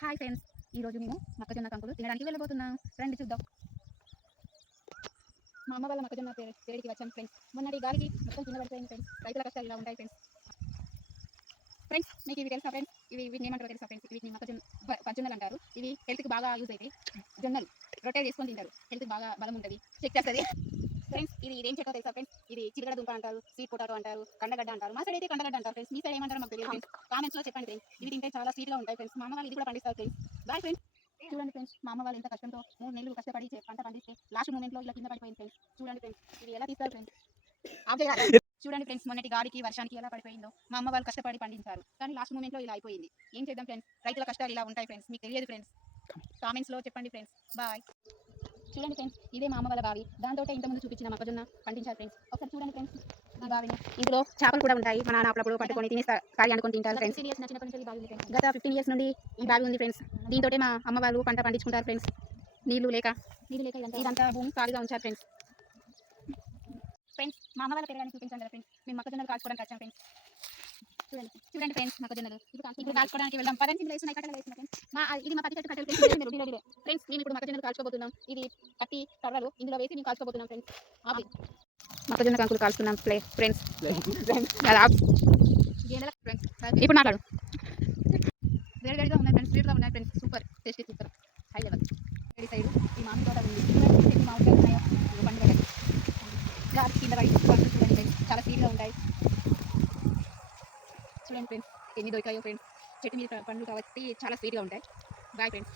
Hi friends, ఈరోజు మేము మొక్కజొన్న కంకులు తినడానికి వెళ్ళబోతున్నాం. రండి చూద్దాం. మా అమ్మ వాళ్ళ మొక్కజొన్న పేరుకి వచ్చాను ఫ్రెండ్స్. మొన్నటి గాలికి మొత్తం కింద పడిపోయింది ఫ్రెండ్స్. రైతుల కష్టాలు ఇలా ఉంటాయి ఫ్రెండ్స్. ఫ్రెండ్స్, మీకు ఇవి తెలుసా ఫ్రెండ్స్? వీటిని ఏమంటారో తెలుసా ఫ్రెండ్స్? వీటిని పచ్చజొన్నలు అంటారు. ఇవి హెల్త్కి బాగా యూజ్ అవుతాయి. జొన్నలు రొట్టె చేసుకొని తింటారు. హెల్త్కి బాగా బలం ఉంటుంది, చెక్ చేస్తుంది ఫ్రెండ్స్. ఇది ఏం చెక్కో తెలుసా ఫ్రెండ్స్? ఇది చిలకడ దుంప అంటారు, స్వీట్ పొటాటో అంటారు, కండగడ్డ అంటారు. మా సైడ్ అయితే కండగడ్డ అంటారు ఫ్రెండ్స్. మీ సైడ్ ఏమంటారు మాకు తెలియదు ఫ్రెండ్స్. కామెంట్స్ లో చెప్పండి ఫ్రెండ్స్. ఇవి తింటే చాలా స్వీట్గా ఉంటాయి ఫ్రెండ్స్. మా అమ్మ వాళ్ళు ఇది కూడా పండిస్తారు ఫ్రెండ్స్. Bye friends. చూడండి ఫ్రెండ్స్, మా అమ్మ వాళ్ళు ఎంత కష్టంతో 3 నెలలు కష్టపడి పంట పండిస్తే లాస్ట్ మూమెంట్లో ఇలా కింద పడిపోయింది ఫ్రెండ్స్. చూడండి ఫ్రెండ్స్, ఇది ఎలా తీస్తారు ఫ్రెండ్స్? చూడండి ఫ్రెండ్స్, మొన్నటి గాలికి వర్షానికి ఎలా పడిపోయిందో. మా అమ్మ వాళ్ళు కష్టపడి పండించారు, కానీ లాస్ట్ మూమెంట్లో ఇలా అయిపోయింది. ఏం చేద్దాం ఫ్రెండ్స్? రైతుల కష్టాలు ఇలా ఉంటాయి ఫ్రెండ్స్. మీకు తెలియదు ఫ్రెండ్స్. కామెంట్స్ లో చెప్పండి ఫ్రెండ్స్. బాయ్. చూడండి ఫ్రెండ్స్, ఇదే మా అమ్మ వాళ్ళ బావి. దాంతో ఇంతకుముందు చూపించిన మొక్కజొన్న పండించారు ఫ్రెండ్స్. ఒకసారి చూడండి ఫ్రెండ్స్ ఈ బావిని. ఇందులో చేపలు కూడా ఉంటాయి. మా నాన్న అప్పుడప్పుడు పట్టుకొని తినే కాడి అనుకొని తింటారు ఫ్రెండ్స్. గత 15 years నుండి ఈ బావి ఉంది ఫ్రెండ్స్. దీంతో మా అమ్మ వాళ్ళు పంట పండించుకుంటారు ఫ్రెండ్స్. నీళ్లు లేక ఇదంతా భూమి ఖాళీగా ఉంచారు ఫ్రెండ్స్. ఫ్రెండ్స్, మా అమ్మ వాళ్ళ పెరగాలని చూపించాను కదా ఫ్రెండ్స్. మేము మొక్కజొన్నలు కాల్చుకోవడానికి వచ్చాం ఫ్రెండ్స్. చూడండి ఫ్రెండ్స్, మొక్కజొన్నలు ఇప్పుడు కాల్చుకోవడానికి వెళ్దాం. పదండి, వేస్తున్నాయి కట్టలు వేస్తున్నాయి ఫ్రెండ్స్. ఇది మా పత్తి చెట్టు కట్టెలు ఫ్రెండ్స్. మేము ఇప్పుడు మొక్కజొన్నలు కాల్చుకోబోతున్నాం. ఇది పత్తి కర్రలు ఇందులో వేసి మేము కాల్చుకోబోతున్నాం ఫ్రెండ్స్. మొక్కజొన్న కంకులు కాల్చుకున్నాం ఫ్రెండ్స్. ఇప్పుడు మాట్లాడు. వేడిగా ఉన్నాయి ఫ్రెండ్స్, స్వీట్గా ఉన్నాయి friends. Super tasty, super high level. వేడి సైడ్ ఈ మామిడి తోట ఉంది. ఎన్ని మామిడికాయలు ఉన్నాయో పండుగ గాలి కింద పడి పండు చూడండి ఫ్రెండ్స్. చాలా స్వీట్గా ఉంటాయి. చూడండి ఫ్రెండ్స్, ఎన్ని దొరికాయో ఫ్రెండ్స్. చెట్టు మీద పండ్లు కాబట్టి చాలా స్వీట్గా ఉంటాయి. Bye friends.